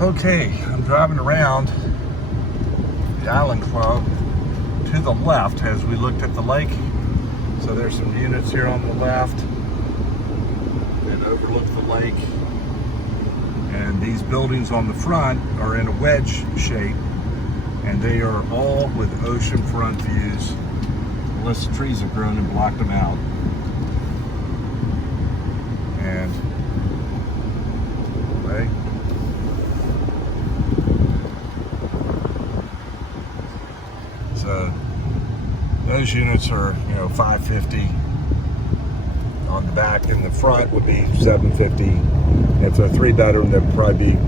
Okay, I'm driving around the Island Club to the left as we looked at the lake. So there's some units here on the left that overlook the lake. And these buildings on the front are in a wedge shape, and they are all with oceanfront views, unless the trees have grown and blocked them out. And right. So those units are, $550 on the back, and the front would be $750. If a 3-bedroom, that'd probably be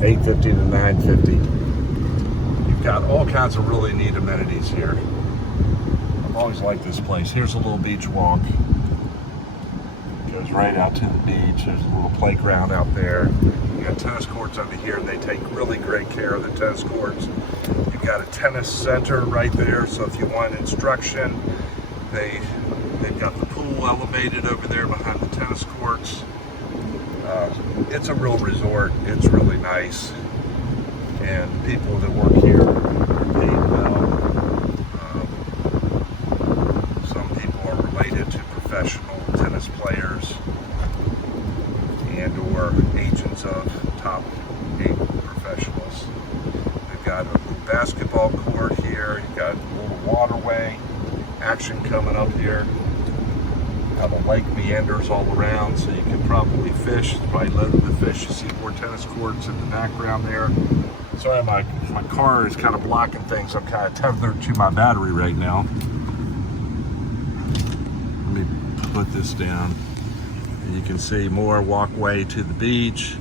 $850 to $950. You've got all kinds of really neat amenities here. I've always liked this place. Here's a little beach walk. Goes right out to the beach. There's a little playground out there. You got tennis courts over here, and they take really great care of the tennis courts. You've got a tennis center right there, so if you want instruction, they've got the pool elevated over there behind the tennis courts. It's a real resort. It's really nice, and the people that work here are paid well. Some people are related to professional tennis players and or agents of top professionals. They've got a little basketball court here. You've got a little waterway action coming up here. How the lake meanders all around, so you can probably fish. It's probably loaded with fish. You see more tennis courts in the background there. Sorry, my car is kind of blocking things. I'm kind of tethered to my battery right now. Let me put this down. And you can see more walkway to the beach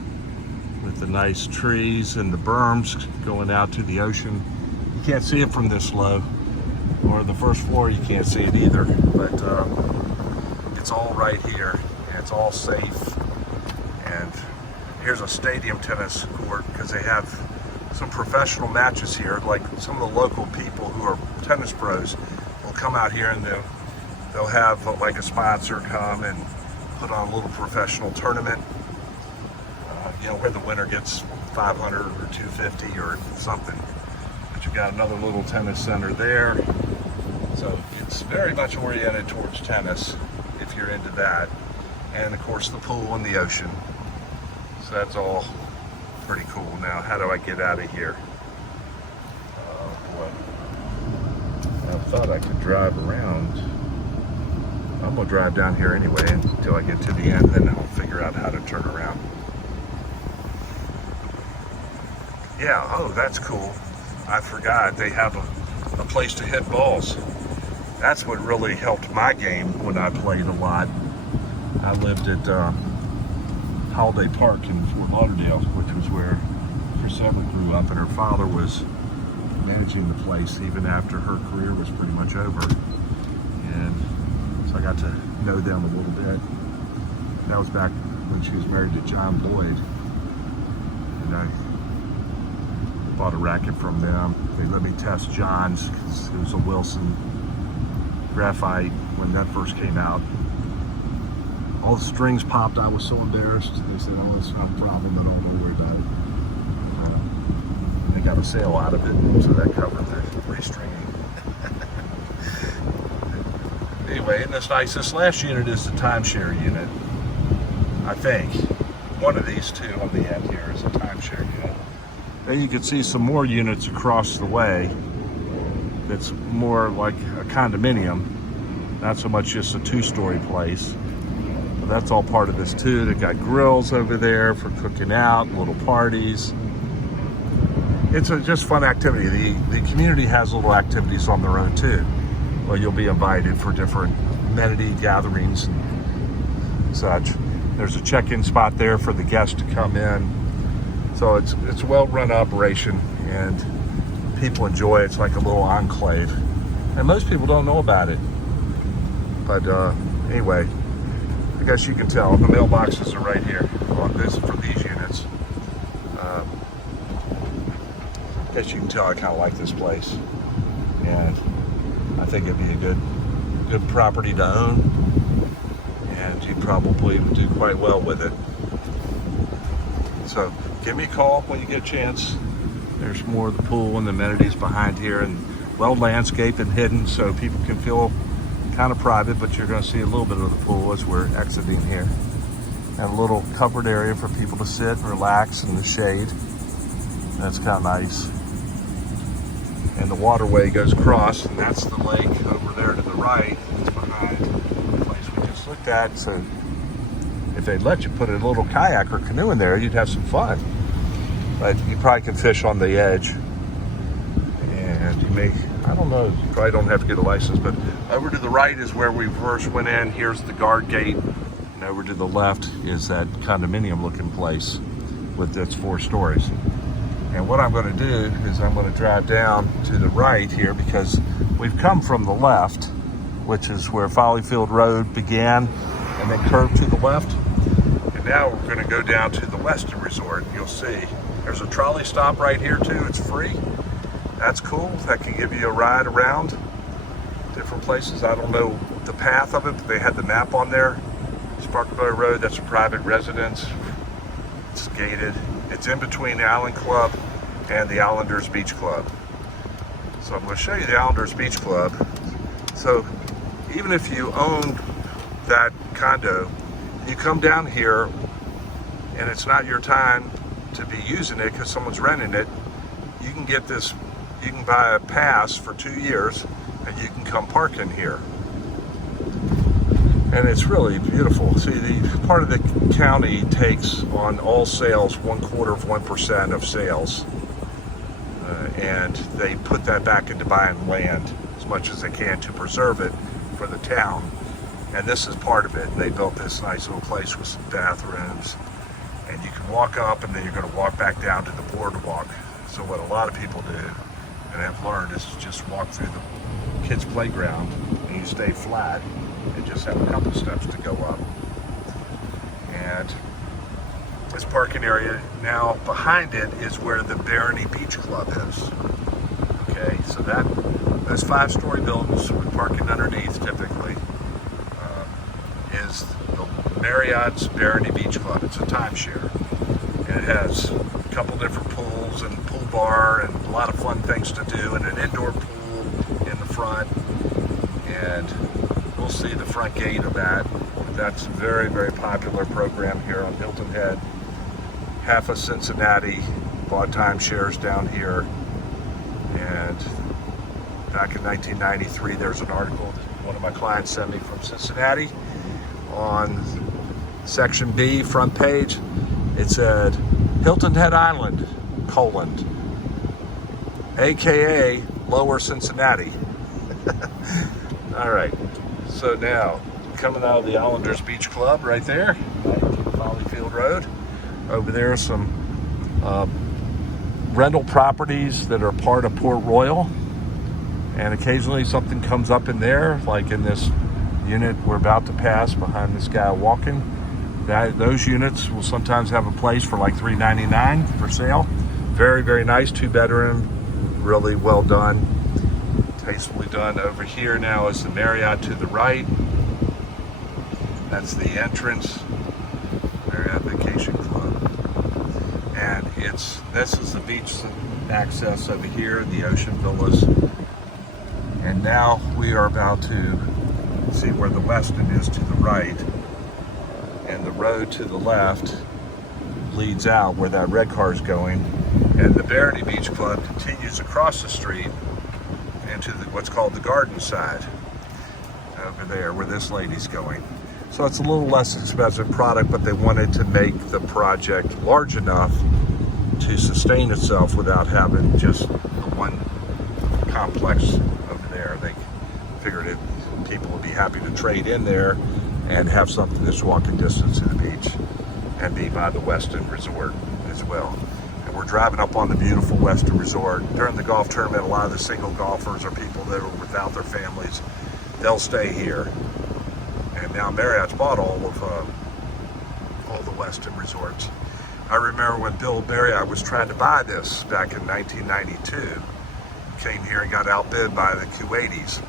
with the nice trees and the berms going out to the ocean. You can't see it from this low, or the first floor you can't see it either, but it's all right here, and it's all safe. And here's a stadium tennis court, because they have some professional matches here. Like some of the local people who are tennis pros will come out here, and they'll have like a sponsor come and put on a little professional tournament, where the winner gets $500 or $250 or something. But you've got another little tennis center there, so it's very much oriented towards tennis if you're into that. And of course the pool and the ocean. So that's all pretty cool. Now, how do I get out of here? Oh boy. I thought I could drive around. I'm gonna drive down here anyway until I get to the end, then I'll figure out how to turn around. Yeah, oh, that's cool. I forgot they have a place to hit balls. That's what really helped my game when I played a lot. I lived at Holiday Park in Fort Lauderdale, which was where Chris Everett grew up, and her father was managing the place even after her career was pretty much over. And so I got to know them a little bit. That was back when she was married to John Lloyd. And I bought a racket from them. They let me test John's, because it was a Wilson graphite when that first came out. All the strings popped. I was so embarrassed. They said, "Oh, it's not a problem. I don't worry about it." They got a sale out of it, so that covered the restringing. Anyway, isn't this nice? This last unit is the timeshare unit, I think. One of these two on the end here is a timeshare unit. Then you can see some more units across the way. That's more like a condominium, not so much just a 2-story place. But that's all part of this too. They've got grills over there for cooking out, little parties. It's a just fun activity. The community has little activities on their own too. Well, you'll be invited for different amenity gatherings and such. There's a check-in spot there for the guests to come in. So it's a well-run operation, and people enjoy it. It's like a little enclave, and most people don't know about it. But anyway, I guess you can tell the mailboxes are right here on this for these units. I guess you can tell I kind of like this place, and I think it'd be a good property to own, and you probably do quite well with it. So give me a call when you get a chance. There's more of the pool and the amenities behind here, and well landscaped and hidden so people can feel kind of private, but you're going to see a little bit of the pool as we're exiting here. And a little covered area for people to sit and relax in the shade. That's kind of nice. And the waterway goes across, and that's the lake over there to the right. It's behind the place we just looked at. So if they'd let you put a little kayak or canoe in there, you'd have some fun. But you probably can fish on the edge. And you may, I don't know, you probably don't have to get a license, but over to the right is where we first went in. Here's the guard gate. And over to the left is that condominium looking place with its 4 stories. And what I'm going to do is I'm going to drive down to the right here, because we've come from the left, which is where Follyfield Road began and then curved to the left. And now we're going to go down to the Westin Resort. You'll see there's a trolley stop right here too. It's free. That's cool. That can give you a ride around different places. I don't know the path of it, but they had the map on there. Sparkleberry Road, that's a private residence. It's gated. It's in between the Island Club and the Islanders Beach Club. So I'm going to show you the Islanders Beach Club. So even if you own that condo, you come down here and it's not your time to be using it because someone's renting it, you can get this, you can buy a pass for 2 years and you can come park in here. And it's really beautiful. See, the part of the county takes on all sales 1/4% of sales. And they put that back into buying land as much as they can to preserve it for the town. And this is part of it. They built this nice little place with some bathrooms. And you can walk up and then you're going to walk back down to the boardwalk. So what a lot of people do, and have learned, is to just walk through the kids' playground and you stay flat and just have a couple steps to go up. And this parking area now behind it is where the Barony Beach Club is. Okay, so those 5-story buildings with parking underneath typically is the Marriott's Barony Beach Club. It's a timeshare. And it has a couple different pools and pool bar and a lot of fun things to do, and an indoor pool in the front. And we'll see the front gate of that. That's a very, very popular program here on Hilton Head. Half of Cincinnati bought timeshares down here. And back in 1993, there's an article that one of my clients sent me from Cincinnati. On section B, front page, it said Hilton Head Island, AKA Lower Cincinnati. All right. So now, coming out of the Islanders Beach Club right there, right to Follyfield Road. Over there are some rental properties that are part of Port Royal. And occasionally something comes up in there, like in this unit we're about to pass behind this guy walking. Those units will sometimes have a place for like $399 for sale. Very, very nice, 2-bedroom, really well done. Tastefully done. Over here now is the Marriott to the right. That's the entrance, Marriott Vacation Club. And this is the beach access over here, the Ocean Villas. And now we are about to see where the Westin is to the right. And the road to the left leads out where that red car is going. And the Barony Beach Club continues across the street into what's called the garden side over there where this lady's going. So it's a little less expensive product, but they wanted to make the project large enough to sustain itself without having just one complex over there. They figured people would be happy to trade in there and have something that's walking distance to the beach and be by the Westin Resort as well. We're driving up on the beautiful Westin Resort. During the golf tournament, a lot of the single golfers or people that are without their families, they'll stay here. And now Marriott's bought all the Westin Resorts. I remember when Bill Marriott was trying to buy this back in 1992. Came here and got outbid by the Kuwaitis.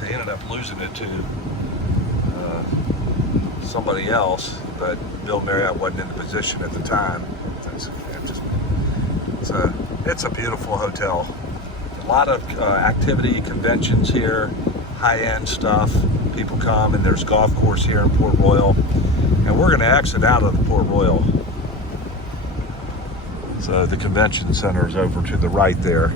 They ended up losing it to somebody else. but Bill Marriott wasn't in the position at the time. It's a beautiful hotel. A lot of activity, conventions here, high-end stuff. People come, and there's golf course here in Port Royal. And we're going to exit out of the Port Royal. So the convention center is over to the right there.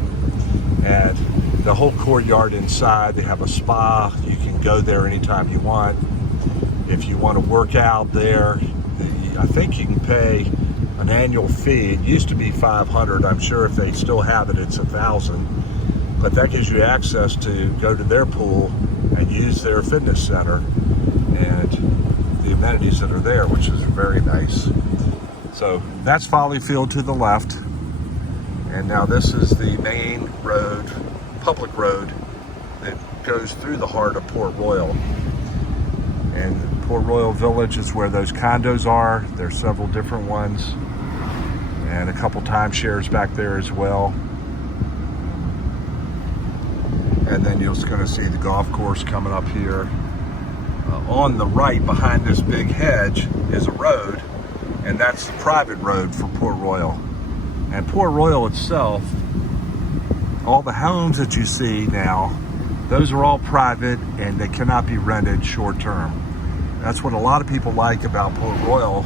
And the whole courtyard inside, they have a spa. You can go there anytime you want. If you want to work out there, I think you can pay an annual fee. It used to be $500. I'm sure if they still have it, it's $1,000. But that gives you access to go to their pool and use their fitness center and the amenities that are there, which is very nice. So that's Folly Field to the left. And now this is the main road, public road, that goes through the heart of Port Royal. And Port Royal Village is where those condos are. There's several different ones. And a couple timeshares back there as well. And then you're going to see the golf course coming up here. On the right, behind this big hedge, is a road. And that's the private road for Port Royal. And Port Royal itself, all the homes that you see now, those are all private and they cannot be rented short term. That's what a lot of people like about Port Royal.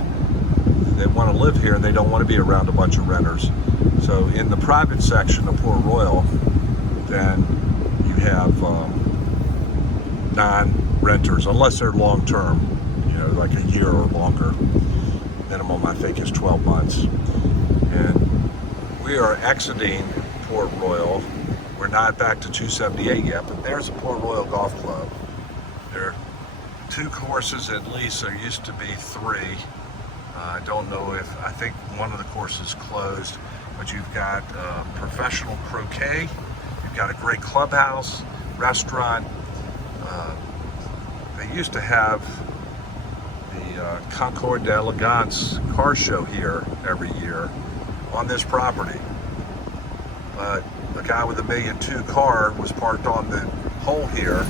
They want to live here and they don't want to be around a bunch of renters. So in the private section of Port Royal, then you have non-renters, unless they're long-term, like a year or longer. Minimum, I think, is 12 months. And we are exiting Port Royal. We're not back to 278 yet, but there's a Port Royal Golf Club. There are 2 courses at least. There used to be 3. I don't know I think one of the courses closed, but you've got professional croquet. You've got a great clubhouse, restaurant. They used to have the Concours d'Elegance car show here every year on this property. But the guy with a $1.2 million car was parked on the hole here,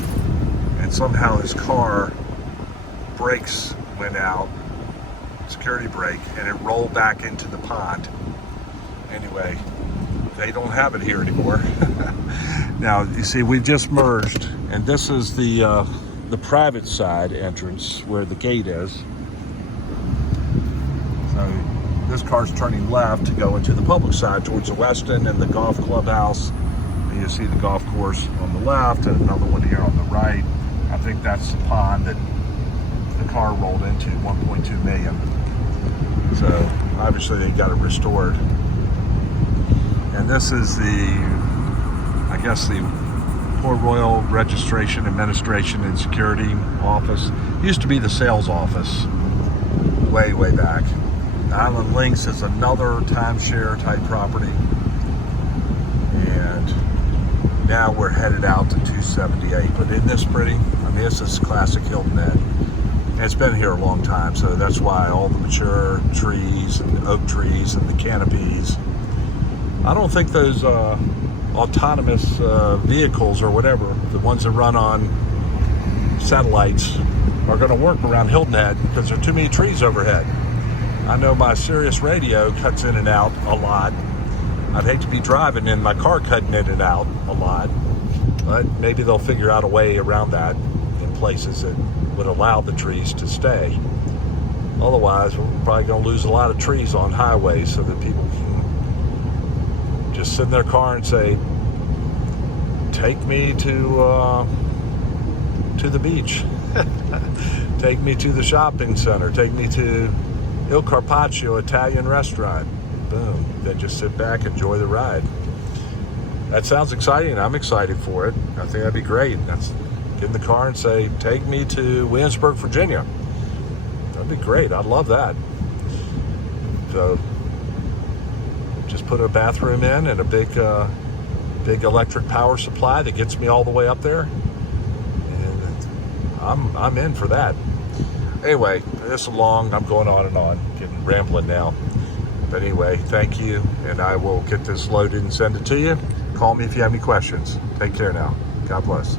and somehow his car brakes went out, security brake, and it rolled back into the pond. Anyway, they don't have it here anymore. Now, you see, we just merged, and this is the private side entrance where the gate is. So this car's turning left to go into the public side towards the Westin and the golf clubhouse. And you see the golf course on the left and another one here on the right. I think that's the pond that the car rolled into, 1.2 million. So obviously they got it restored. And this is I guess the Port Royal Registration, Administration, and Security Office. It used to be the sales office way back. Island Links is another timeshare type property. And now we're headed out to 278. But isn't this pretty? I mean, this is classic Hilton Head. And it's been here a long time, so that's why all the mature trees and the oak trees and the canopies. I don't think those autonomous vehicles or whatever, the ones that run on satellites, are going to work around Hilton Head because there are too many trees overhead. I know my Sirius radio cuts in and out a lot. I'd hate to be driving in my car cutting in and out a lot, but maybe they'll figure out a way around that in places that would allow the trees to stay. Otherwise, we're probably going to lose a lot of trees on highways so that people can just sit in their car and say, take me to the beach, take me to the shopping center, take me to Il Carpaccio Italian restaurant. Boom. Then just sit back, enjoy the ride. That sounds exciting. I'm excited for it. I think that'd be great. Get in the car and say, take me to Williamsburg, Virginia. That'd be great. I'd love that. So just put a bathroom in and a big electric power supply that gets me all the way up there. And I'm in for that. Anyway, this is long. I'm going on and on, getting rambling now. But anyway, thank you, and I will get this loaded and send it to you. Call me if you have any questions. Take care now. God bless.